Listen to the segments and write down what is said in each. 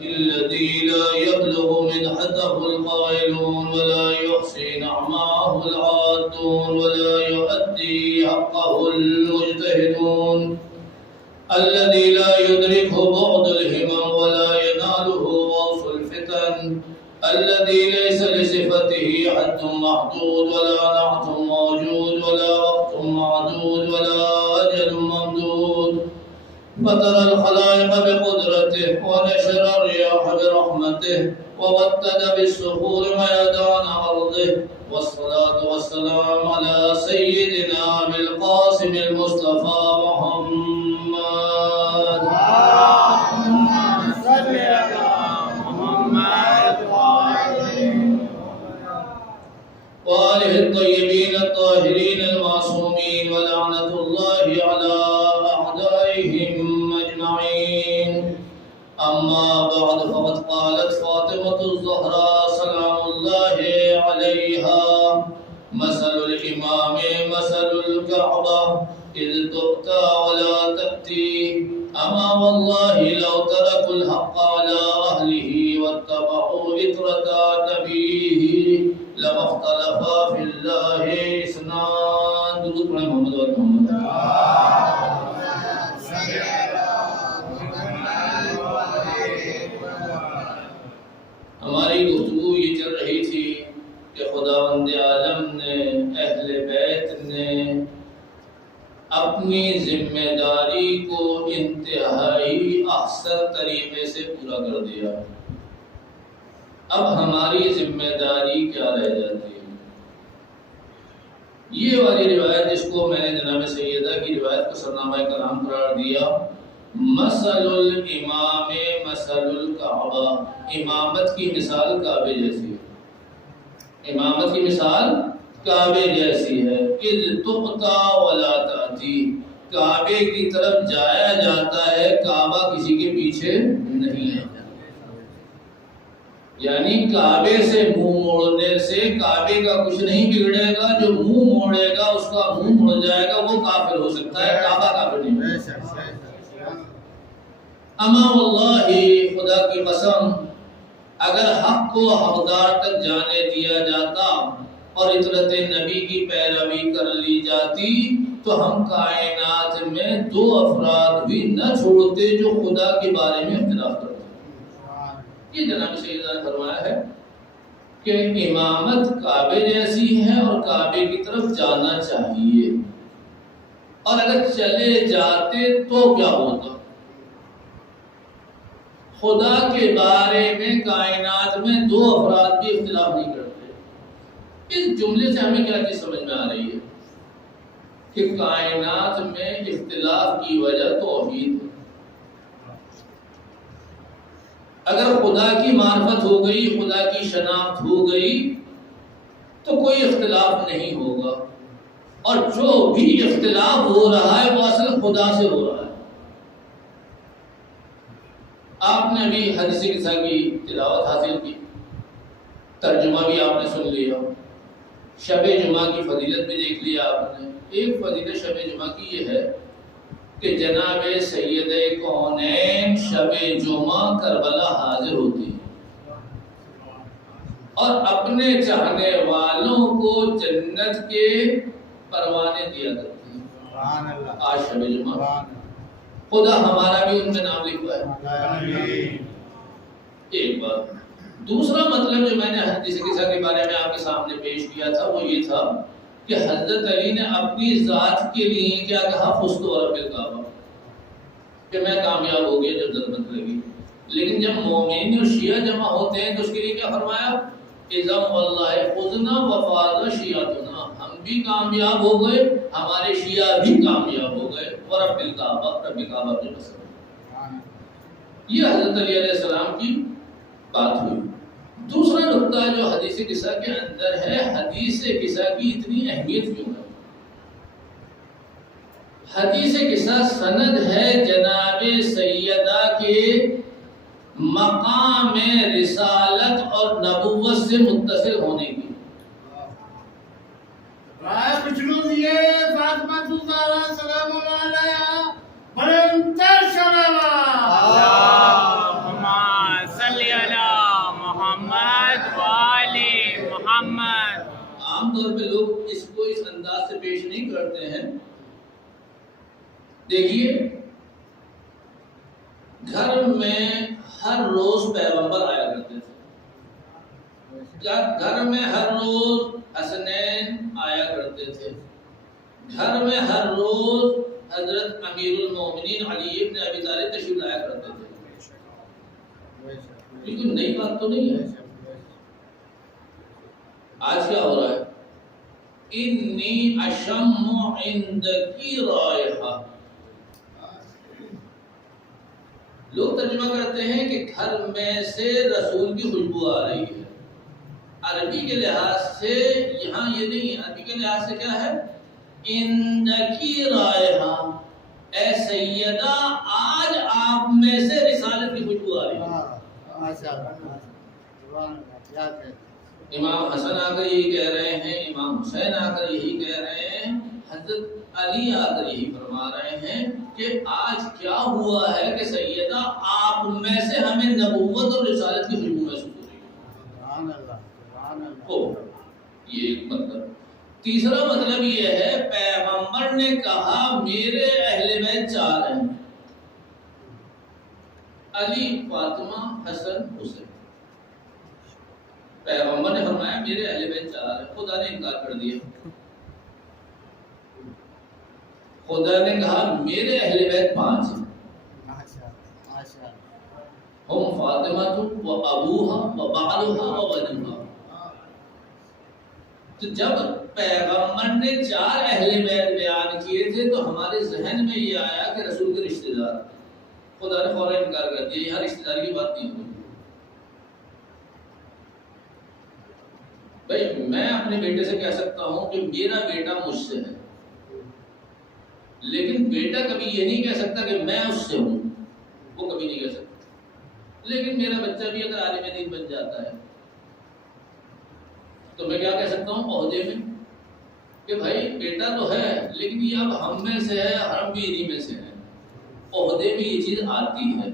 الذي لا يبلغ منحته القائلون ولا يحصي نعماه العادون ولا يؤدي حقه المجتهدون الذي لا يدركه بعد الهمم ولا يناله غوص الفتن الذي ليس لصفته حد محدود ولا نعت موجود ولا وقت معدود ولا أجل ممدود فطر الخلائق بقدرته ونشر الرياح برحمته وودد بالصخور ميدان أرضه والصلاة والسلام على سيدنا أبي القاسم المصطفى محمد اللهم صل على محمد وآله الطيبين الطاهرين المعصومين ولعنة الله على أعدائهم أجمعين. أما بعد فقد قالت فاطمة الزهراء سلام الله عليها: مثل الإمام مثل الكعبة إذ تؤتى ولا تأتي، أما والله لو تركوا الحق على أهله واتبعوا إطرة نبيه لما اختلفا في الله اثنان. درود پڑھیں محمد و محمد. ہماری گفتگو یہ چل رہی تھی کہ خداوند عالم نے، اہل بیت نے اپنی ذمہ داری کو انتہائی احسن طریقے سے پورا کر دیا. اب ہماری ذمہ داری کیا رہ جاتی ہے؟ یہ والی روایت جس کو میں نے جناب سیدہ کی روایت کو سرنامہ کلام قرار دیا، مثل الامام مثل الکعبہ، امامت کی مثال کعبے جیسی ہے. امامت کی مثال کعبے جیسی ہے. اذ تؤتی ولا تأتی، کعبے کی طرف جایا جاتا ہے، کعبہ کسی کے پیچھے نہیں ہے. یعنی کعبے سے منہ موڑنے سے کعبے کا کچھ نہیں بگڑے گا، جو منہ موڑے گا اس کا منہ مڑ جائے گا، وہ کافر ہو سکتا ہے، کعبہ کافر نہیں ہو سکتا. اما واللہ، خدا کی قسم، اگر حق کو حقدار تک جانے دیا جاتا اور اطرت نبی کی پیروی کر لی جاتی تو ہم کائنات میں دو افراد بھی نہ چھوڑتے جو خدا کے بارے میں اختلاف کرتے. یہ جناب سیدہ نے فرمایا ہے کہ امامت کعبے جیسی ہے اور کعبے کی طرف جانا چاہیے، اور اگر چلے جاتے تو کیا ہوتا؟ خدا کے بارے میں کائنات میں دو افراد بھی اختلاف نہیں کرتے. اس جملے سے ہمیں کیا چیز سمجھ میں آ رہی ہے کہ کائنات میں اختلاف کی وجہ توحید ہے. اگر خدا کی معرفت ہو گئی، خدا کی شناخت ہو گئی تو کوئی اختلاف نہیں ہوگا، اور جو بھی اختلاف ہو رہا ہے وہ اصل خدا سے ہو رہا ہے. آپ نے بھی حدیث قصہ کی تلاوت حاصل کی، ترجمہ بھی آپ نے سن لیا، شب جمعہ کی فضیلت بھی دیکھ لیا آپ نے. ایک فضیلت شب جمعہ کی یہ ہے کہ جناب سید کونین شب جمعہ کربلا حاضر ہوتی ہے اور اپنے چاہنے والوں کو جنت کے پروانے دیا کرتی ہے. آج شب جمعہ، خدا ہمارا بھی ان میں نام لکھوا ہے. ایک بات. دوسرا مطلب جو میں نے حدیث قصہ کے بارے میں آپ کے سامنے پیش کیا تھا وہ یہ تھا کہ حضرت علی نے اپنی ذات کے لیے کیا کہا؟ فزت ورب الکعبہ، کہ میں کامیاب ہو گیا جب ضرورت لگی. لیکن جب مومنین اور شیعہ جمع ہوتے ہیں تو اس کے لیے کیا فرمایا؟ اذم واللہ فزنا وفاز شیعتنا، ہم بھی کامیاب ہو گئے، ہمارے شیعہ بھی کامیاب ہو گئے. ورب الکعبہ، رب کعبہ کی قسم. یہ حضرت علی علیہ السلام کی بات ہوئی. دوسرا نقطہ جو حدیث قصہ کے اندر ہے، حدیث قصہ کی اتنی اہمیت کیوں ہے؟ حدیث قصہ سند ہے جناب سیدہ کے مقام رسالت اور نبوت سے متصل ہونے کی. رائے خوشنود یہ فاطمہ الزہرا سلام اللہ علیہا بلندتر شرابہ. اللہم محمد وآل محمد۔ عام طور پہ لوگ اس کو اس انداز سے پیش نہیں کرتے ہیں۔ دیکھیے گھر میں ہر روز پیغمبر آیا کرتے تھے، گھر میں ہر روز حسنین آیا کرتے تھے، گھر میں ہر روز حضرت امیر المومنین علی ابن ابی طالب تشریف لایا کرتے تھے۔ یہ کوئی نئی بات تو نہیں ہے۔ آج کیا ہو رہا ہے؟ انی اشم عندکی رائحہ، لوگ ترجمہ کرتے ہیں کہ گھر میں سے رسول کی خوشبو آ رہی ہے۔ عربی کے لحاظ سے یہاں یہ نہیں ہے، عربی کے لحاظ سے کیا ہے؟ عندکی رائحہ، اے سیدہ آج آپ میں سے رسالت کی خوشبو آ رہی ہے۔ امام حسن آ کر یہی کہہ رہے ہیں، امام حسین آ کر یہی کہہ رہے ہیں، حضرت علی آ کر یہی فرما رہے ہیں کہ آج کیا ہوا ہے کہ سیدہ آپ میں سے ہمیں نبوت اور رسالت کی خوشبو محسوس ہو رہی ہے۔ یہ ایک مطلب۔ تیسرا مطلب یہ ہے پیغمبر نے کہا میرے اہل بیت چار ہیں، علی، فاطمہ، حسن، حسین۔ پیغمبر نے فرمایا میرے اہل بیت چار ہیں، خدا نے انکار کر دیا۔ خدا نے کہا میرے اہل بیت پانچ ہیں، ہم فاطمہ و ابوہا و بعلہا و ولدہا۔ تو جب پیغمبر نے چار اہل بیت بیان کیے تھے تو ہمارے ذہن میں یہ آیا کہ رسول کے رشتہ دار، خدا نے فوراً انکار کر دیا، یہاں رشتہ داری کی بات نہیں ہوئی۔ بھائی میں اپنے بیٹے سے کہہ سکتا ہوں کہ میرا بیٹا مجھ سے ہے، لیکن بیٹا کبھی یہ نہیں کہہ سکتا کہ میں اس سے ہوں، وہ کبھی نہیں کہہ سکتا۔ لیکن میرا بچہ بھی اگر عالم دین بن جاتا ہے تو میں کیا کہہ سکتا ہوں عہدے میں کہ بھائی بیٹا تو ہے لیکن یہ اب ہم میں سے ہے، ہم بھی انہی میں سے ہیں۔ عہدے میں یہ چیز آتی ہے،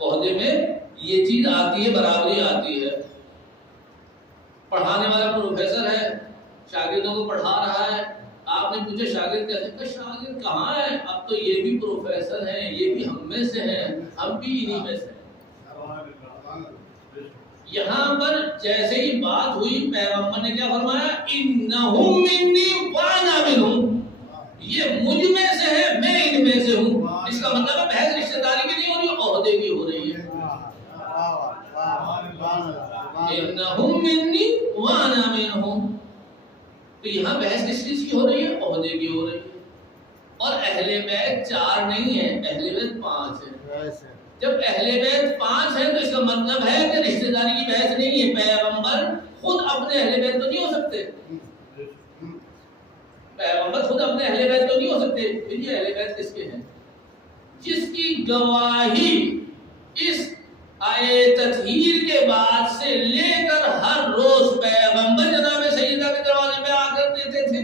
عہدے میں یہ چیز آتی ہے، برابری آتی ہے۔ پڑھانے والا پروفیسر ہے، شاگردوں کو پڑھا رہا ہے، آپ نے پوچھا شاگرد کیسے؟ کہ شاگرد کہاں ہے، اب تو یہ بھی پروفیسر ہیں، یہ بھی ہم میں سے ہیں، ہم بھی انہی میں سے ہیں۔ یہاں پر جیسے ہی بات ہوئی پیغمبر نے کیا فرمایا؟ انہم منی وانا منہم، یہ مجھ میں سے ہے، میں ان میں سے ہوں۔ اس کا مطلب ہے بحث رشتہ داری کی نہیں ہو رہی، عہدے کی ہو رہی ہے۔ انہم منی وانا منہم، تو یہاں بحث کس چیز کی ہو رہی ہے؟ عہدے کی ہو رہی ہے۔ اور اہل بیت چار نہیں ہے، اہل بیت پانچ ہے۔ جب اہل بیت پانچ ہیں تو اس کا مطلب ہے کہ رشتہ داری کی بحث نہیں ہے۔ پیغمبر خود اپنے اہل بیت تو نہیں ہو سکتے، پیغمبر خود اپنے اہل بیت تو نہیں ہو سکتے، پھر یہ اہل بیت کس کے ہیں؟ جس کی گواہی اس آئے تطہیر کے بعد سے لے کر ہر روز پیغمبر جناب سیدہ کے دروازے پہ آ کر دیتے تھے،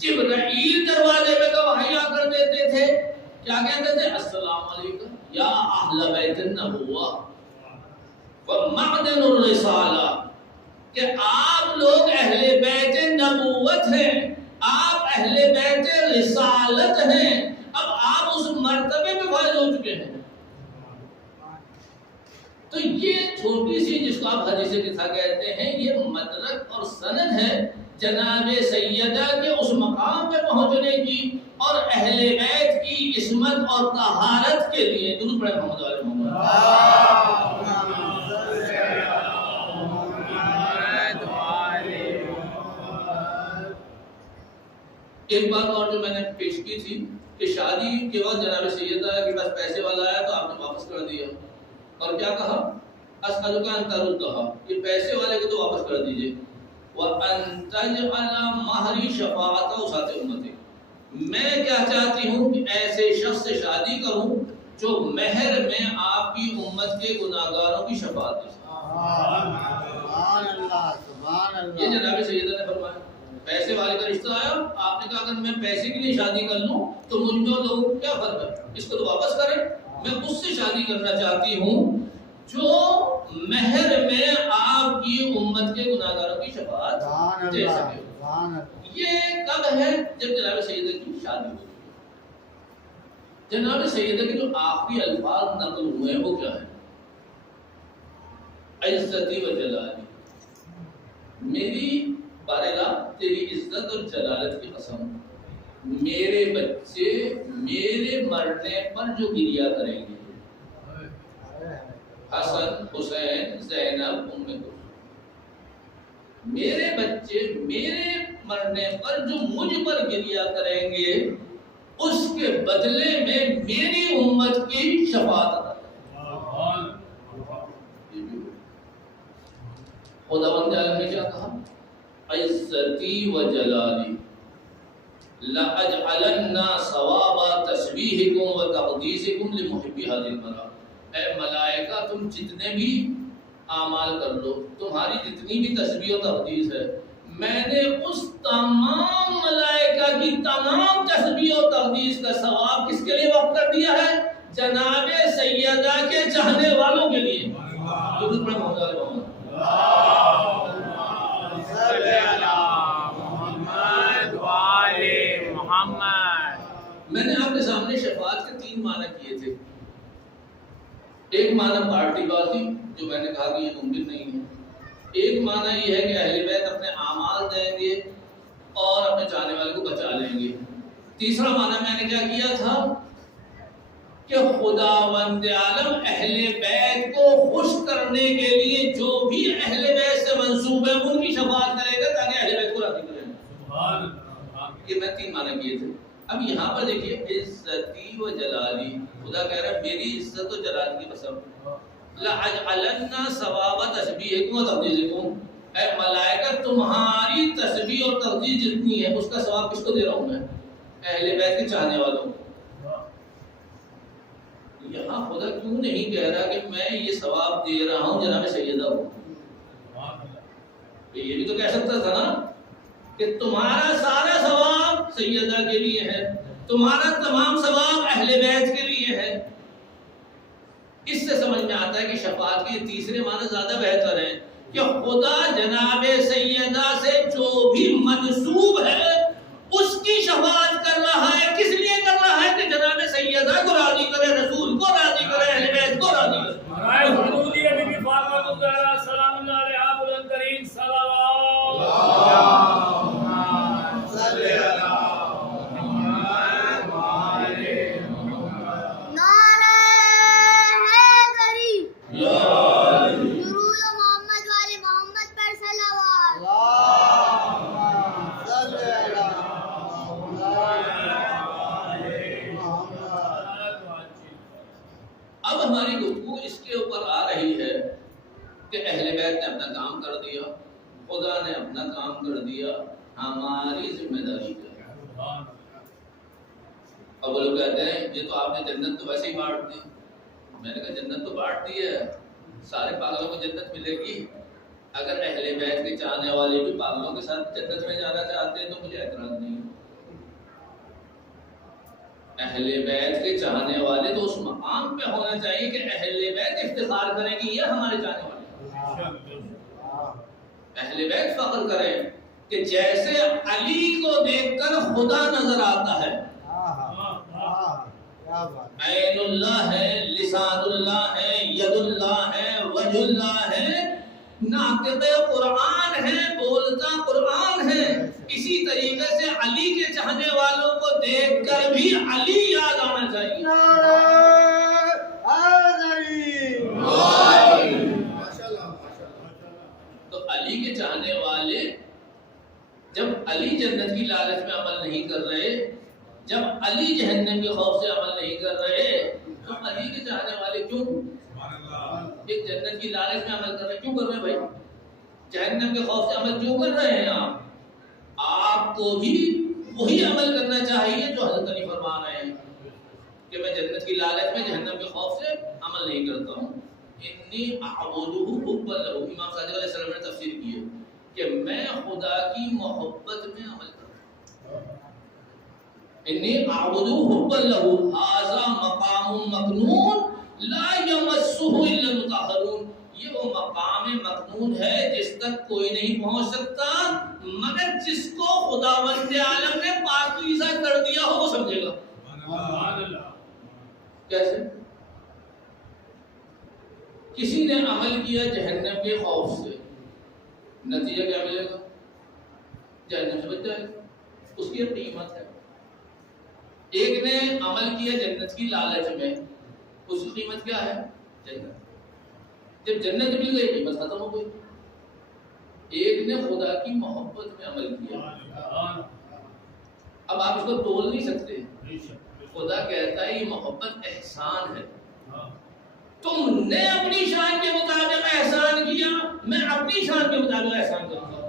جبرائیل دروازے پہ گواہی آ کر دیتے تھے، کیا کہتے تھے؟ السلام علیکم یا اہل بیت النبوہ ومعدن الرسالہ، کہ آپ لوگ اہل بیت نبوت ہیں، آپ اہل بیت رسالت ہیں، اب آپ اس مرتبے پہ فائز ہو چکے ہیں۔ تو یہ چھوٹی سی جس کو آپ حدیث قصہ کہتے ہیں، یہ مدرک اور سند ہے جناب سیدہ کے اس مقام پہ پہنچنے کی اور اہل بیت کی عصمت اور طہارت کے لیے۔ درود پڑھیں محمد علیہ محمد۔ ایک بات اور جو میں نے پیش کی تھی کہ شادی کے وقت جناب سیدہ کے پاس پیسے والا آیا تو آپ نے واپس کر دیا، اور کیا کہا؟ اسألک ان تردھا، یہ پیسے والے کو تو واپس کر دیجئے، وَأَن تَجْعَلَ مَهْرِ شَفَاعَةَ وَسَاطِ أُمَّتِي، میں کیا چاہتی ہوں کہ ایسے شخص سے شادی کروں جو مہر میں آپ کی امت کے گناہگاروں کی شفاعت دے۔ یہ جناب سیدہ نے فرمایا، پیسے والے کا رشتہ آیا، آپ نے کہا اگر میں پیسے کے لیے شادی کر لوں تو مجھ میں اور لوگوں کو کیا فرق ہے، اس کو تو واپس کریں، میں اس سے شادی کرنا چاہتی ہوں جو مہر میں آپ کی امت کے گناہگاروں کی شفاعت دے سکے. یہ کب ہے؟ جب جناب سیدہ کی شادی ہوئی. جناب سیدہ کے جو آخری الفاظ نقل ہوئے وہ کیا ہے؟ عزتی و جلالی، میری بارگاہ تیری عزت اور جلالت کی قسم، میرے بچے میرے مرنے پر جو گریا کریں گے، حسن، حسین، زینب، ام کلثوم، میرے بچے میرے مرنے پر جو مجھ پر گریا کریں گے اس کے بدلے میں میری امت کی شفاعت ادا کریں. خداوند عالم نے کیا کہا؟ عزتی و جلالی لَأَجْعَلَنَّ ثَوَابَ تَسْبِيحِكُمْ وَتَقْدِيسِكُمْ لِمُحِبِّ هَذِهِ الْمَرَّةِ. اے ملائکہ تم جتنے بھی اعمال کر لو، تمہاری جتنی بھی تسبیح و تقدیس ہے، میں نے اس تمام ملائکہ کی تمام تسبیح و تقدیس کا ثواب کس کے لیے وقف کر دیا ہے؟ جناب سیدہ کے چاہنے والوں کے لیے. درود پڑھیں محمد علیہ محمد. میں نے آپ کے سامنے شفاعت کے 3 معنی کیے تھے. ایک معنی پارٹی بازی جو میں نے کہا کہ یہ ممکن نہیں ہے. ایک معنی یہ ہے کہ اہل بیت اپنے اعمال دیں گے اور اپنے چاہنے والے کو بچا لیں گے. تیسرا معنی میں نے کیا کیا تھا کہ خداوند عالم اہل بیت کو خوش کرنے کے لیے جو بھی اہل بیت سے منسوب ہے ان کی شفاعت کرے گا تاکہ اہل بیت کو راضی کرے. یہ میں 3 معنی کیے تھے. اب یہاں پر دیکھیے عزتی و جلالی، خدا کہہ رہا ہے میری عزت و جلال کی قسم، لَأَجْعَلَنَّ ثَوَابَ تَسْبِيحِكُمْ وَتَقْدِيسِكُمْ، اے ملائکہ تمہاری تسبیح اور تقدیس جتنی ہے اس کا ثواب کس کو دے رہا ہوں میں؟ اہل بیت کے چاہنے والوں کو. یہاں خدا کیوں نہیں کہہ رہا کہ میں یہ ثواب دے رہا ہوں جناب سیدہ کو؟ یہ بھی تو کہہ سکتا تھا نا کہ تمہارا سارا ثواب سیدہ کے لیے ہے، تمہارا تمام ثواب اہل بیت کے لیے ہے. اس سے سمجھ میں آتا ہے کہ شفاعت کے 3 معنی زیادہ بہتر ہیں کہ خدا جناب سیدہ سے جو بھی منسوب ہے اس کی شفاعت کر رہا ہے. کس لیے کر رہا ہے؟ کہ جناب سیدہ کو راضی کرے، رسول کو راضی کرے، اہل بیت کو راضی کرے. اب ہماری گفتگو اس کے اوپر آ رہی ہے کہ اہل بیت نے اپنا کام کر دیا، خدا نے اپنا کام کر دیا، ہماری ذمہ داری کیا ہے؟ اب وہ لوگ کہتے ہیں یہ تو آپ نے جنت تو ویسے ہی بانٹ دی. میں نے کہا جنت تو بانٹ دی ہے، سارے پاگلوں کو جنت ملے گی. اگر اہل بیت کے چاہنے والے بھی پاگلوں کے ساتھ جنت میں جانا چاہتے ہیں تو مجھے اعتراض نہیں. اہل بیت کے چاہنے والے تو اس مقام پہ ہونا چاہیے کہ اہل بیت افتخار کریں کہ یہ ہمارے چاہنے والے. اہل بیت فخر کریں کہ جیسے علی کو دیکھ کر خدا نظر آتا ہے، عین اللہ ہے، لسان اللہ ہے، ید اللہ ہے، وجہ اللہ ہے، ناطق قرآن ہے، بولتا قرآن ہے. اسی طریقے سے علی کے چاہنے والوں کو دیکھ کر بھی علی یاد آنا چاہیے. تو علی کے چاہنے والے جب علی جنت کی لالچ میں عمل نہیں کر رہے، جب علی جہنم کے خوف سے عمل نہیں کر رہے، تو علی کے چاہنے والے کیوں ایک جنت کی لالچ میں عمل کر رہے ہیں؟ کیوں کر رہے ہیں بھائی؟ جہنم کے خوف سے عمل کیوں کر رہے ہیں آپ کو بھی وہی عمل کرنا چاہیے جو حضرت علی فرما رہے ہیں کہ میں جنت کی لالچ میں جہنم کے خوف سے عمل نہیں کرتا ہوں. انی اعبدہ حبا لہ، امام صادق علیہ السلام نے تفسیر کی ہے کہ میں خدا کی محبت میں عمل کرتا ہوں. انی اعبدہ حبا لہ ھذا مقام مکنون لا یمسہ الا المطہرون. وہ مقام مقنون ہے جس تک کوئی نہیں پہنچ سکتا، مگر جس کو خداوند عالم نے پاکیزہ کر دیا ہو وہ سمجھے گا۔ کیسے؟ کسی نے عمل کیا جہنم کے خوف سے، نتیجہ کیا ملے گا؟ جہنم سے بچ جائے گا، اس کی اپنی قیمت ہے۔ ایک نے عمل کیا جنت کی لالچ میں، اس کی قیمت کیا ہے؟ جنت۔ جب جنت مل گئی قیمت ختم ہو گئی۔ ایک نے خدا کی محبت میں عمل کیا، اب آپ اس کو تول نہیں سکتے۔ خدا کہتا ہے یہ محبت احسان ہے، تم نے اپنی شان کے مطابق احسان کیا، میں اپنی شان کے مطابق احسان کروں گا۔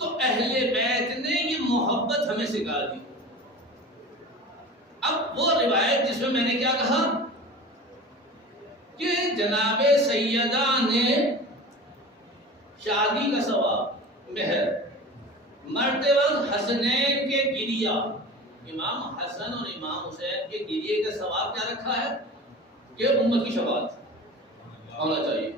تو اہل بیت نے یہ محبت ہمیں سکھا دی۔ اب وہ روایت جس میں نے کیا کہا کہ جناب سیدہ نے شادی کا ثواب، مہر، مرتے وقت حسنین کے گریہ، امام حسن اور امام حسین کے گریے کا ثواب کیا رکھا ہے کہ امت کی شفاعت ہونا چاہیے۔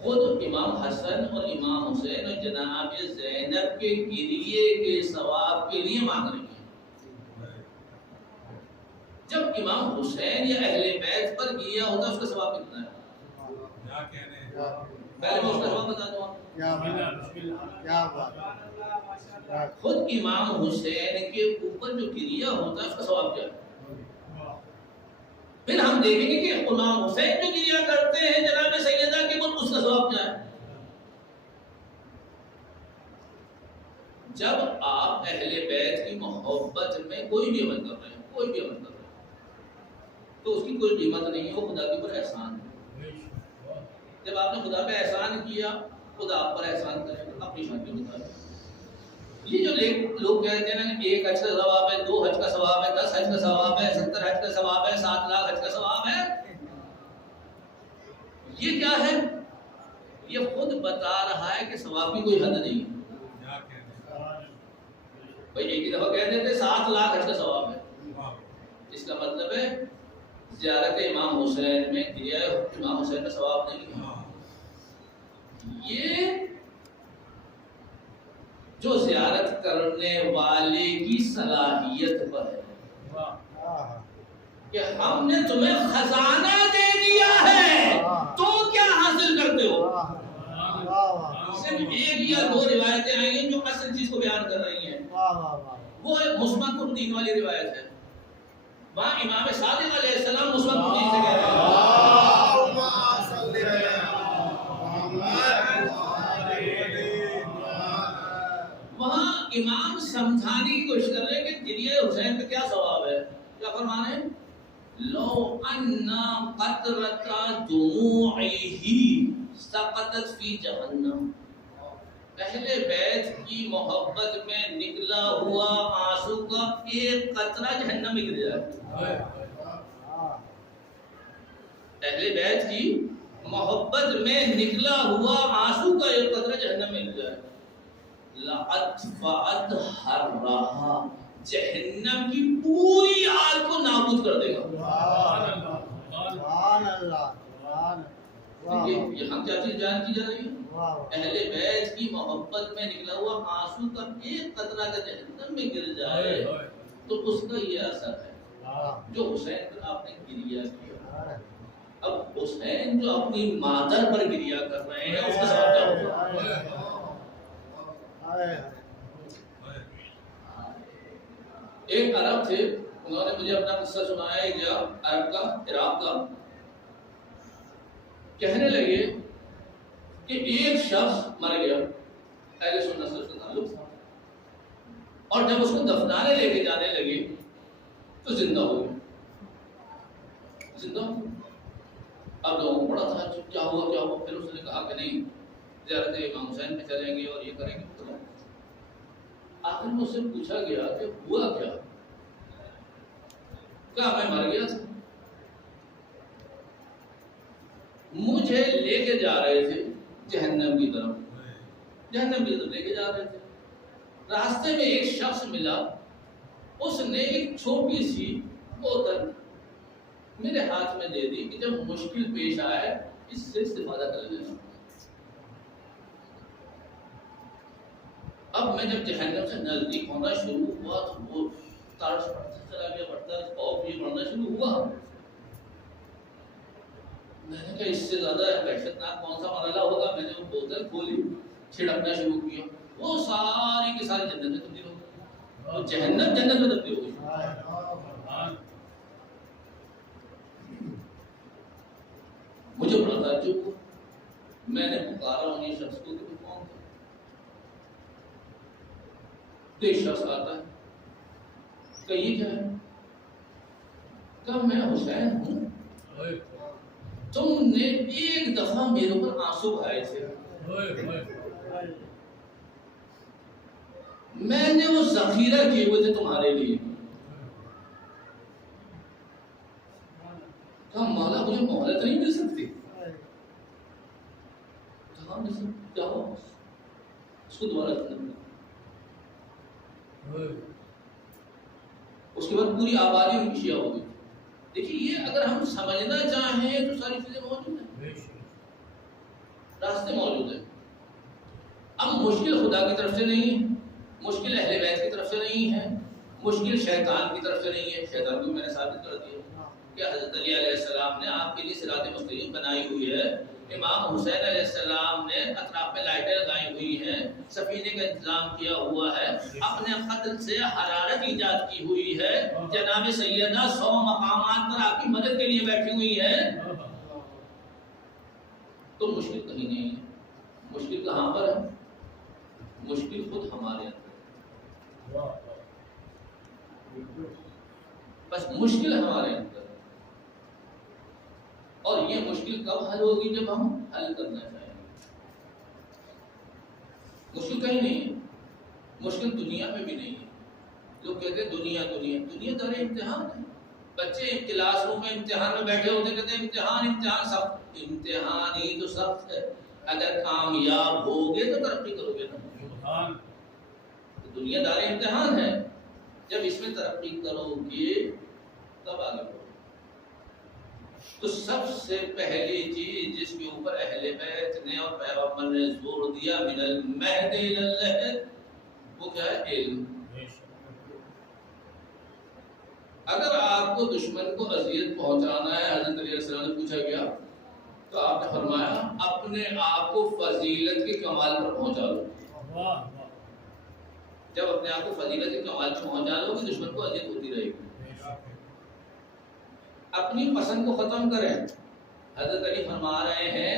خود امام حسن اور امام حسین اور جناب زینب کے گریے کے ثواب کے لیے مانگ رہی ہیں۔ جب امام حسین یا اہل بیت پر گریہ ہوتا ہے اس کا ثواب کتنا ہے؟ پہلے میں اس کا ثواب بتا دوں۔ خود امام حسین کے اوپر جو گریہ ہوتا ہے اس کا ثواب کیا ہے؟ پھر ہم دیکھیں گے کہ امام حسین جو گریہ کرتے ہیں جناب سیدہ کے اوپر، اس کا ثواب کیا ہے؟ جب آپ اہل بیت کی محبت میں کوئی بھی عمل کر رہے ہیں، کوئی بھی عمل کر رہے ہیں، تو اس کی کوئی قیمت نہیں ہے، وہ خدا کے اوپر احسان ہے۔ جب آپ نے خدا پہ احسان کیا، خدا آپ پر احسان کرے گا اپنی شان کے مطابق۔ یہ جو لوگ کہتے ہیں نا 1 حج کا ثواب ہے، 2 حج کا ثواب ہے، 10 حج کا ثواب ہے، 70 حج کا ثواب ہے، 7 لاکھ حج کا ثواب ہے، یہ کیا ہے؟ یہ خود بتا رہا ہے کہ ثواب کی کوئی حد نہیں ہے۔ بھائی ایک ہی دفعہ کہہ دیتے 7 لاکھ حج کا ثواب ہے، اس کا مطلب ہے زیارت امام حسین میں گریہ امام حسین کا ثواب نہیں ہے۔ یہ جو زیارت کرنے والے کی صلاحیت پر ہے کہ ہم نے تمہیں خزانہ دے دیا ہے، تم کیا حاصل کرتے ہو۔ صرف 1 یا 2 روایتیں آئی ہیں جو اصل چیز کو بیان کر رہی ہیں، وہ ایک مثبت الدین والی روایت ہے، وہاں امام صادق علیہ السلام مثبت الدین سے کہہ رہے ہیں، وہاں امام سمجھانے کی کوشش کر رہے ہیں کہ گریہ حسین پہ کیا ثواب ہے۔ کیا فرمانے؟ لو ان قطرۃ دموعہ سقطت فی جہنم، اہل بیت کی محبت میں نکلا ہوا آنسو کا ایک قطرہ جہنم میں گر جائے۔ اہل بیت کی محبت میں نکلا ہوا آنسو کا ایک قطرہ جہنم میں گر جائے، لَأَطْفَأَتْ حَرَّهَا، جہنم کی پوری آگ کو نابود کر دے گا۔ یہاں کیا چیز بیان کی جا رہی ہے؟ اہل بیت کی محبت میں نکلا ہوا آنسو کا ایک قطرہ کا جہنم میں گر جائے تو اس کا یہ اثر ہے جو حسین پر آپ نے گریہ کیا۔ اب حسین جو اپنی مادر پر گریہ کر رہے ہیں اس کا سبب کیا ہوگا؟ ایک عرب تھے، انہوں نے مجھے اپنا قصہ سنایا، ایک عرب کا، عراق کا، کہنے لگے کہ ایک شخص مر گیا، اہل سنت سے اس کا تعلق تھا، اور جب اس کو دفنانے لے کے جانے لگے تو زندہ ہو گیا، زندہ ہو گیا۔ اب لوگوں کو بڑا تھا کیا ہوا کیا ہوا، پھر اس نے کہا کہ نہیں زیارت امام حسین پہ چلیں گے اور یہ کریں گے۔ آخر میں اس سے پوچھا گیا کہ ہوا کیا؟ کہا میں مر گیا تھا، مجھے لے کے جا رہے تھے جہنم کی طرف، جہنم کی طرف لے کے جا رہے تھے، راستے میں ایک شخص ملا، اس نے ایک چھوٹی سی بوتل میرے ہاتھ میں دے دی کہ جب مشکل پیش آئے اس سے استفادہ کر لینا. اب میں جب جہنم سے نزدیک ہونا شروع ہوا تو وہ ترس بڑھتا چلا گیا، بڑھتا خوف بھی بڑھنا شروع ہوا. میں نے کہا اس سے زیادہ وحشت ناک کون سا مرحلہ ہوگا. میں نے وہ بوتل کھولی، چھڑکنا شروع کیا، وہ ساری کی ساری جنت میں تبدیل ہو گئی، وہ جہنم جنت میں تبدیل ہو گئی. مجھے بڑا تعجب ہوا. میں نے پکارا انہیں شخص کو کہ کون تھا. تو ایک شخص آتا ہے کہ یہ کیا ہے؟ کہ میں حسین ہوں. تم نے ایک دفعہ میرے اوپر آنسو بہائے تھے، میں نے وہ ذخیرہ کیے ہوئے تھے تمہارے لیے. کہا مولا مجھے مہلت نہیں مل سکتی. کہاں مل سکتی؟ کیا ہوا؟ اس کو دوبارہ کرنا. اس کے بعد پوری آبادی ان کی شیعہ ہو گئی. دیکھیے یہ اگر ہم سمجھنا چاہیں تو ساری چیزیں موجود ہیں، راستے موجود ہیں. اب مشکل خدا کی طرف سے نہیں ہے، مشکل اہل بیت کی طرف سے نہیں ہے، مشکل شیطان کی طرف سے نہیں ہے. شیطان کو میں نے ثابت کر دیا کہ حضرت علی علیہ السلام نے آپ کے لیے صراط مستقیم بنائی ہوئی ہے. امام حسین علیہ السلام نے اطراف میں لائٹیں لگائی ہوئی ہیں، سفینے کا انتظام کیا ہوا ہے، اپنے قتل سے حرارت ایجاد کی ہوئی ہے. جناب سیدہ 100 مقامات پر آپ کی مدد کے لیے بیٹھی ہوئی ہے. تو مشکل کہیں نہیں ہے. مشکل کہاں پر ہے؟ مشکل خود ہمارے اندر. بس مشکل ہمارے اندر. اور یہ مشکل کب حل ہوگی؟ جب ہم حل کرنا چاہیں گے. مشکل کہیں نہیں ہے، مشکل دنیا میں بھی نہیں ہے. لوگ کہتے ہیں دنیا دنیا دنیا دار امتحان ہے. بچے کلاس روم میں امتحان میں بیٹھے ہوتے کہتے ہیں امتحان سخت. امتحان ہی تو سخت ہے. اگر کامیاب ہوگے تو ترقی کرو گے نا. دنیا دار امتحان ہے. جب اس میں ترقی کرو گے تب آگے بڑھو. تو سب سے پہلی چیز جس کے اوپر اہل بیت نے اور پیغمبر نے زور دیا من المہد الی اللحد، وہ کیا ہے؟ علم. اگر آپ کو دشمن کو اذیت پہنچانا ہے، حضرت علیہ السلام نے پوچھا گیا تو آپ نے فرمایا اپنے آپ کو فضیلت کے کمال پر پہنچا لو. جب اپنے آپ کو فضیلت کے کمال پر پہنچا لو گے دشمن کو اذیت ہوتی رہے گی. اپنی پسند کو ختم کریں. حضرت علی فرما رہے ہیں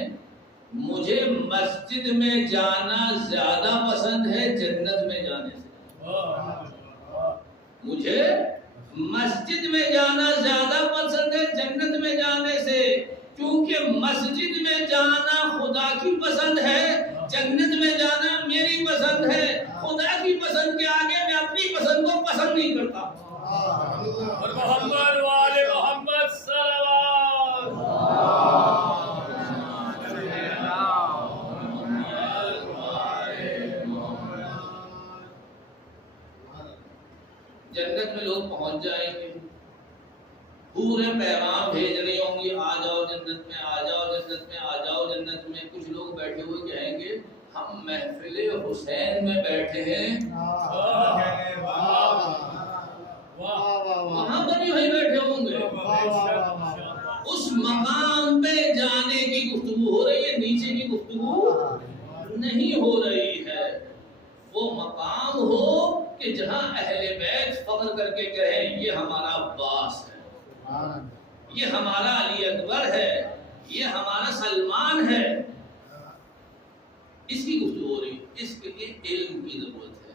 مجھے مسجد میں جانا زیادہ پسند ہے جنت میں جانے سے. مجھے مسجد میں جانا زیادہ پسند ہے جنت میں جانے سے، کیونکہ مسجد میں جانا خدا کی پسند ہے، جنت میں جانا میری پسند ہے. خدا کی پسند کے آگے میں اپنی پسند کو پسند نہیں کرتا. اور محمد والے محمد صلوات. جنت میں لوگ پہنچ جائیں گے، پورے پیغام بھیج رہی ہوں گی آ جاؤ جنت میں، آ جاؤ جنت میں، آ جاؤ جنت میں. کچھ لوگ بیٹھے ہوئے کہیں گے ہم محفل حسین میں بیٹھے ہیں، وہاں پر بھی وہی بیٹھے ہوں گے. اس مقام پہ جانے کی گفتگو ہو رہی ہے، نیچے کی گفتگو نہیں ہو رہی ہے. وہ مقام ہو کہ جہاں اہل بیت فخر کر کے کہیں یہ ہمارا عباس ہے، یہ ہمارا علی اکبر ہے، یہ ہمارا سلمان ہے. اس کی گفتگو ہو رہی ہے. اس کے لیے علم کی ضرورت ہے،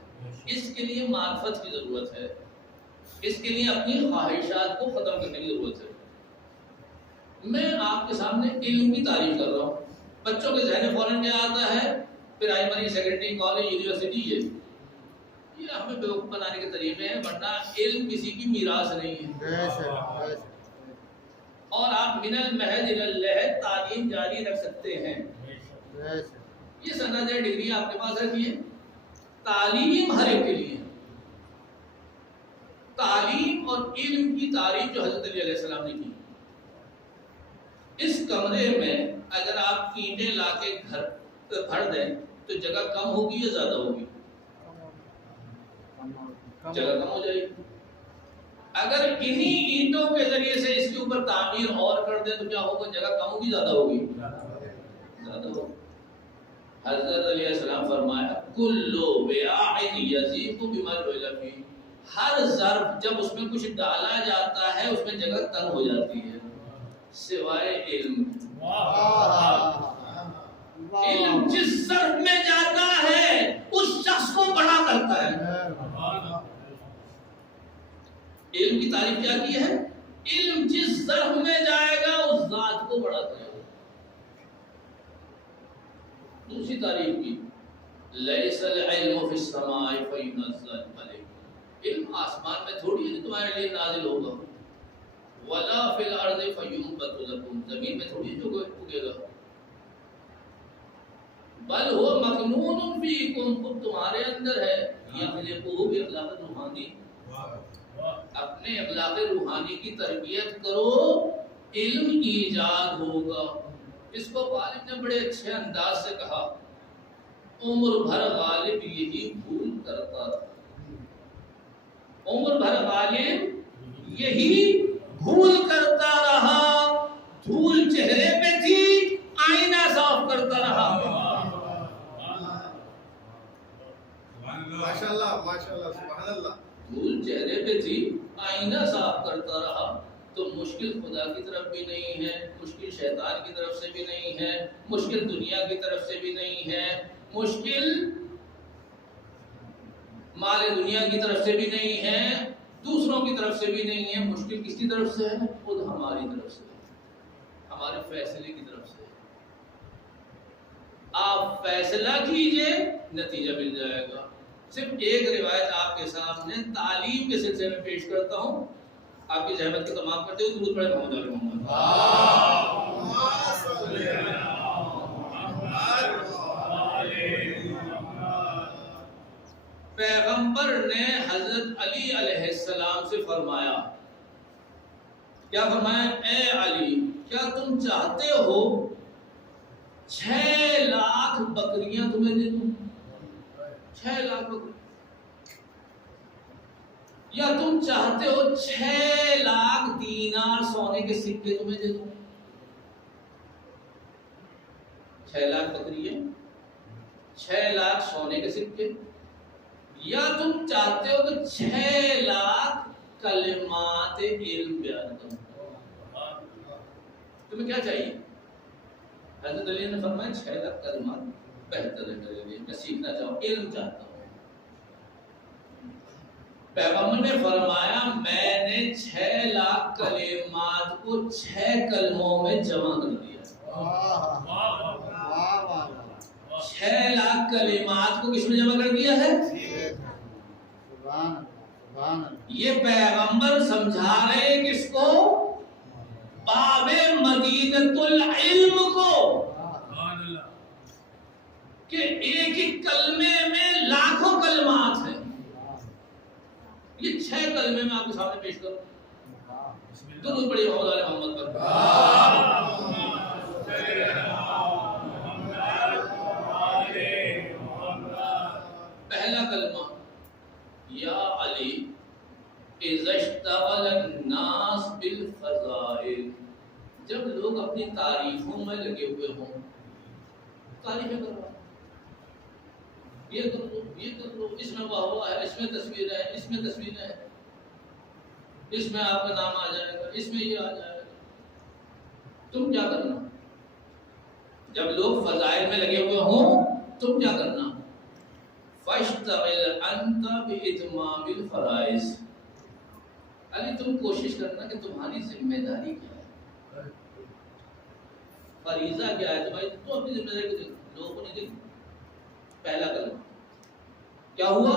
اس کے لیے معرفت کی ضرورت ہے، اس کے لیے اپنی خواہشات کو ختم کرنے کی ضرورت ہے. میں آپ کے سامنے علم کی تعریف کر رہا ہوں. بچوں کے ذہن فوراً کیا آتا ہے؟ Primary, secondary, college, university. یہ ہمیں بیوقوف بنانے کے طریقے ہیں، ورنہ علم کسی کی میراث نہیں ہے. اور آپ من المہد الی اللحد تعلیم جاری رکھ سکتے ہیں. یہ سند ہے، ڈگری آپ کے پاس رکھی ہے. تعلیم ہر ایک کے لیے. تعلیم اور علم کی تعریف جو حضرت علی علیہ السلام نے کی، اس کمرے میں اگر آپ اینٹیں لا کے گھر بھر دیں تو جگہ کم ہوگی یا زیادہ ہوگی؟ جگہ کم ہو جائے گی. اگر انہی اینٹوں کے ذریعے سے اس کے اوپر تعمیر اور کر دیں تو کیا ہوگا؟ جگہ کم ہوگی زیادہ ہوگی؟ زیادہ ہوگی. حضرت علیہ السلام فرمایا کلو بیاع یزیق بما جعل فیہ، ہر ظرف جب اس میں کچھ ڈالا جاتا ہے اس میں جگہ تنگ ہو جاتی ہے سوائے علم. علم جس ظرف میں جاتا ہے اس شخص کو بڑا کرتا ہے. علم کی تعریف کیا کی ہے؟ علم جس ظرف میں جائے گا اس ذات کو بڑا کرے گا. دوسری تعریف کی لیس العلم فی السماء فینزل علیکم، علم آسمان میں تھوڑی ہے تمہارے لیے نازل ہوگا. ولا فی الارض فینبت لکم، زمین میں تھوڑی جو اگے گا. بل هو مکنون فیکم، خود تمہارے اندر ہے. یخلقہ باخلاق روحانی، اپنے اخلاق روحانی کی تربیت کرو، علم ایجاد ہوگا. اس کو غالب نے بڑے اچھے انداز سے کہا عمر بھر غالب یہی بھول کرتا تھا. عمر بھر غالب یہی بھول کرتا رہا، دھول چہرے پہ تھی آئینہ صاف کرتا رہا. ماشاءاللہ ماشاءاللہ سبحان اللہ. دھول چہرے پہ تھی آئینہ صاف کرتا رہا. تو مشکل خدا کی طرف بھی نہیں ہے، مشکل شیطان کی طرف سے بھی نہیں ہے، مشکل دنیا کی طرف سے بھی نہیں ہے، مشکل مال دنیا کی طرف سے بھی نہیں ہے، دوسروں کی طرف سے بھی نہیں ہے. مشکل کس کی طرف سے ہے؟ خود ہماری طرف سے ہے، ہمارے فیصلے کی طرف سے. آپ فیصلہ کیجئے نتیجہ مل جائے گا. صرف ایک روایت آپ کے سامنے تعلیم کے سلسلے میں پیش کرتا ہوں، آپ کی زحمت کو تمام کرتے ہوئے درود پڑھے محمد علیہ محمد. پیغمبر نے حضرت علی علیہ السلام سے فرمایا، کیا فرمایا؟ اے علی، کیا تم چاہتے ہو 6 لاکھ بکریاں تمہیں دے دوں؟ 6 لاکھ بکریاں، یا تم چاہتے ہو 6 لاکھ دینار سونے کے سکے تمہیں دے دوں؟ 6 لاکھ بکریاں، 6 لاکھ سونے کے سکے، یا تم چاہتے ہو تو 6 لاکھ کلمات علم بیان کروں؟ تمہیں کیا چاہیے؟ حضرت علی نے فرمایا 6 لاکھ کلمات بہتر ہے میرے لیے، میں سیکھنا چاہوں، علم چاہتا ہوں. پیغمبر نے فرمایا میں نے 6 لاکھ کلمات کو 6 کلموں میں جمع کر دیا. 6 لاکھ کلمات کو کس میں جمع کر دیا ہے؟ یہ پیغمبر سمجھا رہے کس کو؟ باب مدینۃ العلم کو، کہ ایک ہی کلمے میں لاکھوں کلمات ہیں. یہ 6 کلمے میں آپ کے سامنے پیش کروں. درود پڑھیے محمد علیہ محمد پر. پہلا کلمہ یا علی اذا اشتغل الناس بالفضائل، جب لوگ اپنی تعریفوں میں لگے ہوئے ہوں، تعریفیں کروا، یہ کر لو، یہ کر لو، اس میں واہ واہ ہے، اس میں تصویر ہے، اس میں تصویر ہے، اس میں آپ کا نام آ جائے گا، اس میں یہ آ جائے گا. تم کیا کرنا؟ جب لوگ فضائل میں لگے ہوئے ہوں تم کیا کرنا؟ فاشتغل انت باتمام الفرائض، علی تم کوشش کرنا کہ تمہاری ذمہ داری کیا ہے، فریضہ کیا ہے تمہاری، تو اپنی ذمہ داری کو دیکھو، لوگوں کو نہیں دیکھو. پہلا کلمہ کیا ہوا؟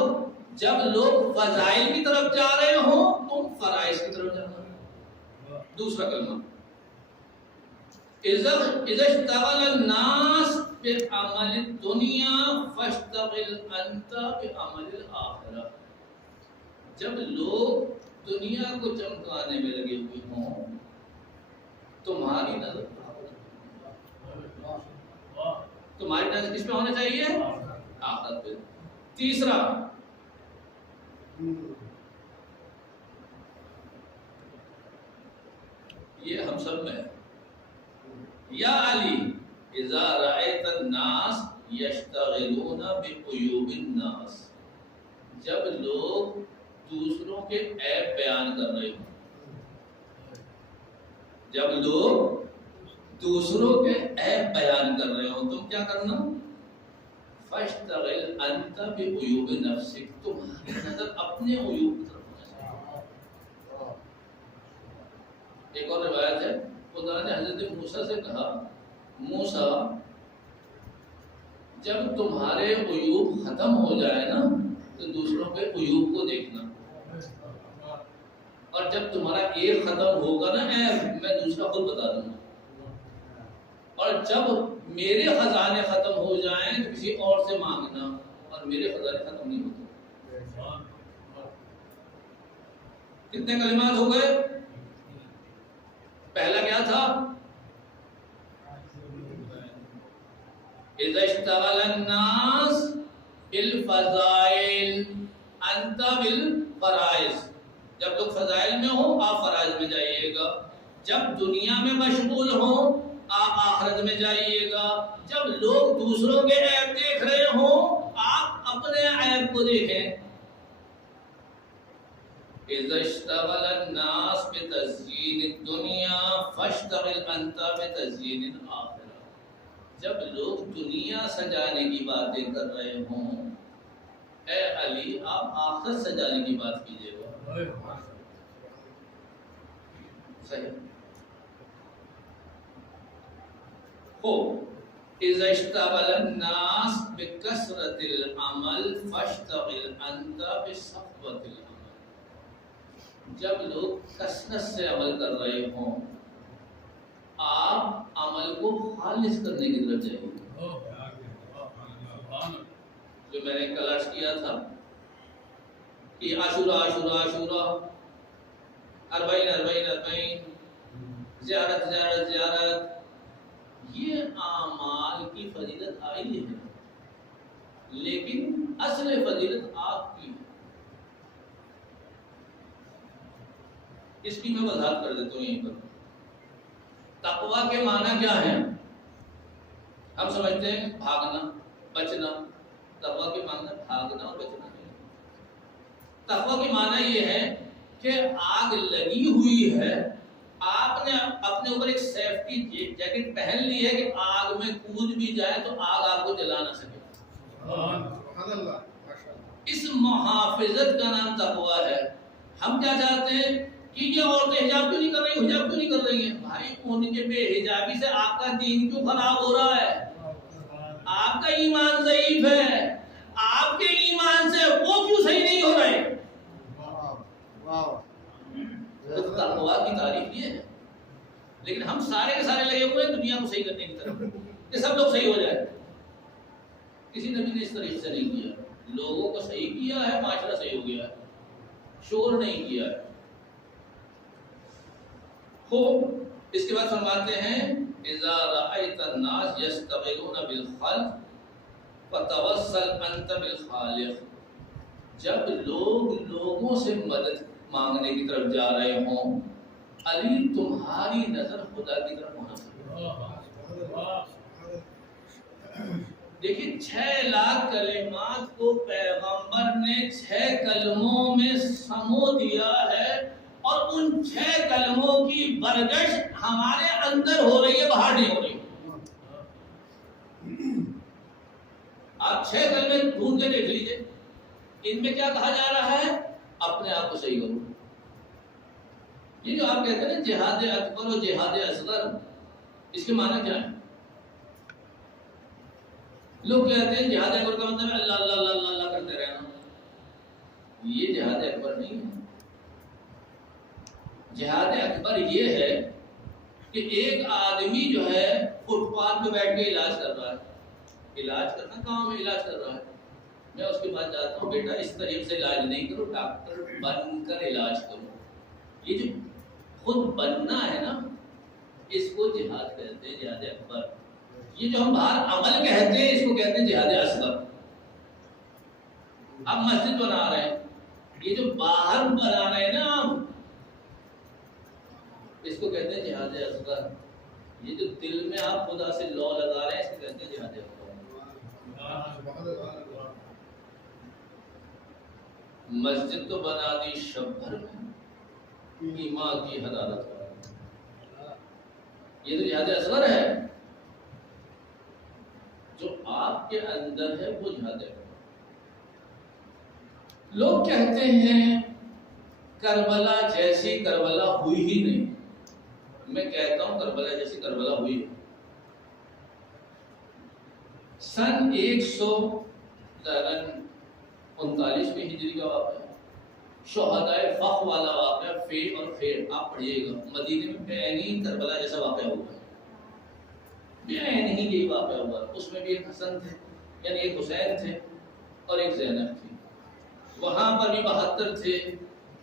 جب لوگ فضائل کی طرف جا رہے ہوں تم فرائض کی طرف جانا. دوسرا کلمہ اذا اشتغل الناس بعمل الدنیا فاشتغل انت بعمل الاخرہ، جب لوگ دنیا کو چمکانے میں لگے ہوئے ہوں تمہاری نظر تمہاری نظر کس پہ ہونا چاہیے؟ آخرت پہ. تیسرا یہ ہم سب میں ہے. یا علی اذا رأیت الناس یشتغلون بعیوب الناس، جب لوگ دوسروں کے عیب بیان کر رہے ہوں، جب لوگ دوسروں کے عیب بیان کر رہے ہوں، تم کیا کرنا؟ فاشتغل انت بعیوب نفسک، تمہاری نظر اپنے عیوب کی طرف ہونا چاہیے. ایک اور روایت ہے، خدا نے حضرت موسیٰ سے کہا موسیٰ جب تمہارے عیوب ختم ہو جائے نا تو دوسروں کے عیوب کو دیکھنا، اور جب تمہارا ایک ختم ہوگا نا عیب، میں دوسرا خود بتا دوں گا، اور جب میرے خزانے ختم ہو جائیں تو کسی اور سے مانگنا، اور میرے خزانے ختم نہیں ہوتے. کتنے کلمات ہو گئے؟ پہلا کیا تھا؟ اذا اشتغل الناس بالفضائل انت بالفرائض، جب لوگ فضائل میں ہوں آپ فرائض میں جائیے گا، جب دنیا میں مشغول ہوں آپ آخرت میں جائیے گا، جب لوگ دوسروں کے عیب دیکھ رہے ہوں آپ اپنے عیب کو دیکھیں. اذا اشتغل الناس بتزیین الدنیا فاشتغل انت بتزیین الاخرہ، جب لوگ دنیا سجانے کی باتیں کر رہے ہوں اے علی آپ آخرت سجانے کی بات کیجیے گا. صحیح. اذا اشتغل الناس بکثرت العمل فاشتغل انت بصفوۃ العمل، جب لوگ کثرت سے عمل کر رہے ہوں آپ عمل کو خالص کرنے کی طرف جائیے. جو میں نے کل عرض کیا تھا کہ عاشورہ اربعین زیارت یہ اعمال کی فضیلت آئی ہے، لیکن اصل فضیلت آپ کی ہے. اس کی میں وضاحت کر دیتا ہوں یہیں پر. تقویٰ کے معنی کیا ہے؟ ہم سمجھتے ہیں بھاگنا بچنا. تقویٰ کے معنی بھاگنا اور بچنا نہیں. تقویٰ کے معنی یہ ہے کہ آگ لگی ہوئی ہے، آپ نے اپنے اوپر ایک سیفٹی جیکٹ پہن لی ہے کہ آگ میں کود بھی جائے تو آگ آپ کو جلا نہ سکے. اس محافظت کا نام تقویٰ ہے. ہم کیا چاہتے ہیں کہ یہ عورتیں حجاب کیوں نہیں کر رہی حجاب کیوں نہیں کر رہی ہیں؟ بھائی ان کے بے حجابی سے آپ کا دین کیوں خراب ہو رہا ہے؟ آپ کا ایمان ضعیف ہے، آپ کے ایمان سے وہ کیوں صحیح نہیں ہو رہے؟ تو تقویٰ کی تعریف یہ ہے. لیکن ہم سارے کے سارے لگے ہوئے ہیں دنیا کو صحیح کرنے کی طرف کہ سب لوگ صحیح ہو جائے. کسی نبی نے اس طریقے سے نہیں کیا. لوگوں کو صحیح کیا ہے، معاشرہ صحیح ہو گیا ہے، شور نہیں کیا ہے. خوب اس کے بعد فرماتے ہیں اذا رأیت الناس یستغلون بالخلق فتوسل انت بالخالق، جب لوگ لوگوں سے مدد مانگنے کی طرف جا رہے ہوں علی تمہاری نظر خدا کی طرف ہونا چاہیے. دیکھیں 6 لاکھ کلمات کو پیغمبر نے 6 کلموں میں سمو دیا ہے، اور ان 6 کلموں کی برگش ہمارے اندر ہو رہی ہے، باہر نہیں ہو رہی. آپ 6 کلمے ڈھونڈ کے دیکھ لیجئے، ان میں کیا کہا جا رہا ہے؟ اپنے آپ کو صحیح کرو. یہ جو آپ کہتے ہیں نا جہاد اکبر اور جہاد اصغر، اس کے معنی کیا ہے؟ لوگ کہتے ہیں جہاد اکبر کا مطلب ہے اللہ اللہ اللہ اللہ اللہ کرتے رہنا. یہ جہاد اکبر نہیں ہے. جہاد اکبر یہ ہے کہ ایک آدمی جو ہے فٹ پاتھ پہ بیٹھ کے علاج کر رہا ہے. علاج کرنا کام ہے، علاج کر رہا ہے. میں اس کے بعد جاتا ہوں بیٹا اس طریقے سے علاج نہیں کرو، ڈاکٹر بن کر علاج کرو. یہ جو خود بننا ہے نا اس کو جہاد کہتے ہیں، جہاد اکبر. یہ جو ہم باہر عمل کہتے ہیں اس کو کہتے ہیں جہاد اصغر. اب مسجد بنا رہے ہیں، یہ جو باہر بنا رہے ہیں نا ہم، اس کو کہتے ہیں جہاد اصغر. یہ جو دل میں آپ خدا سے لو لگا رہے ہیں اس کو کہتے ہیں جہاد اکبر. مسجد تو بنا دی شب بھر میں ایمان کی حدارت والا، یہ تو جہاد اصغر ہے. جو آپ کے اندر ہے وہ جہاد اکبر. لوگ کہتے ہیں کربلا جیسی کربلا ہوئی ہی نہیں. میں کہتا ہوں کربلا جیسی کربلا ہوئی ہے. سن 139 ہجری کا واقعہ ہے. شہدائے فخ والا واقعہ، فے اور خیر آپ پڑھیے گا. مدینے میں بعینی کربلا جیسا واقعہ ہوا ہے، بعین ہی یہی واقعہ ہوا. اس میں بھی ایک حسن تھے، یعنی ایک حسین تھے اور ایک زینب تھی. وہاں پر بھی 72 تھے،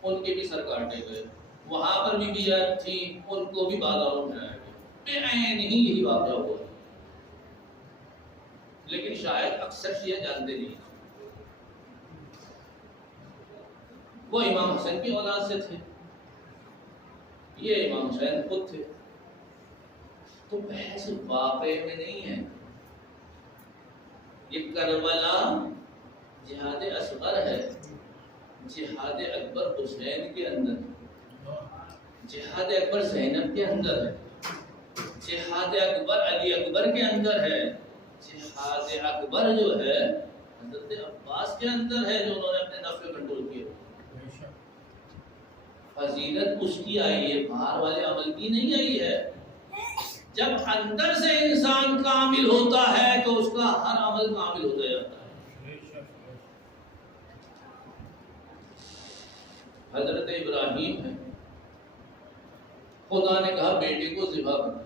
ان کے بھی سر کاٹے گئے. وہاں پر بھی بیعت تھی، ان کو بھی بازاروں میں آیا گیا. بعین ہی یہی واقعہ ہوا. لیکن شاید اکثر شیعہ جانتے نہیں. وہ امام حسین کی اولاد سے تھے، یہ امام حسین خود تھے. تو بحث واقعے میں نہیں ہے. یہ کربلا جہاد اصغر ہے، جہاد اکبر حسین کے اندر ہے، جہاد اکبر زینب کے اندر ہے، جہاد اکبر علی اکبر کے اندر ہے، جہاد اکبر جو ہے حضرت عباس کے اندر ہے، جو انہوں نے اپنے نفس پہ کنٹرول کیا. فضیلت اس کی آئی ہے، باہر والے عمل کی نہیں آئی ہے. جب اندر سے انسان کامل ہوتا ہے تو اس کا ہر عمل کامل ہوتا جاتا ہے. حضرت ابراہیم ہے، خدا نے کہا بیٹے کو ذبح کر.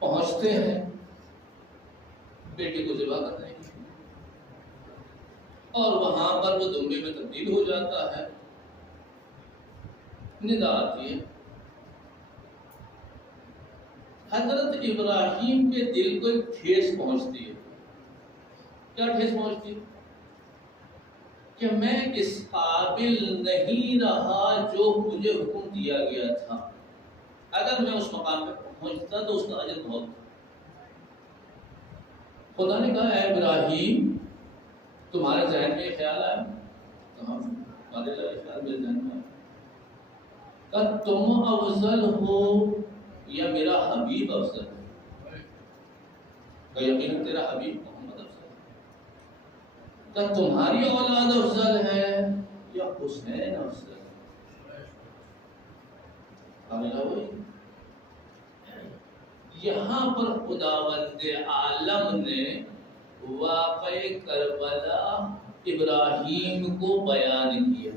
پہنچتے ہیں بیٹے کو ذبح کرنے کے، اور وہاں پر وہ دمبے میں تبدیل ہو جاتا ہے. ندا آتی ہے. حضرت ابراہیم کے دل کو ایک ٹھیس پہنچتی ہے. کیا ٹھیس پہنچتی ہے؟ کہ میں اس قابل نہیں رہا جو مجھے حکم دیا گیا تھا. اگر میں اس مقام پہ پہنچتا تو اس کا اجر بہت تھا. خدا نے کہا اے ابراہیم تمہارے ذہن میں یہ خیال آیا؟ کہاں ہمارے خیال میرے ذہن میں آیا کہ تم افضل ہو یا میرا حبیب افضل ہے؟ کہ یقیناً تیرا حبیب محمد افضل ہے. کہ تمہاری اولاد افضل ہے یا حسین افضل ہے؟ کاملہ ہوئی. یہاں پر خداوند عالم نے واقع کربلا ابراہیم کو بیان کیا.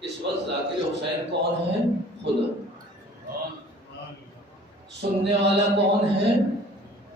اس وقت ذاکر حسین کون ہے؟ خدا. سننے والا کون ہے؟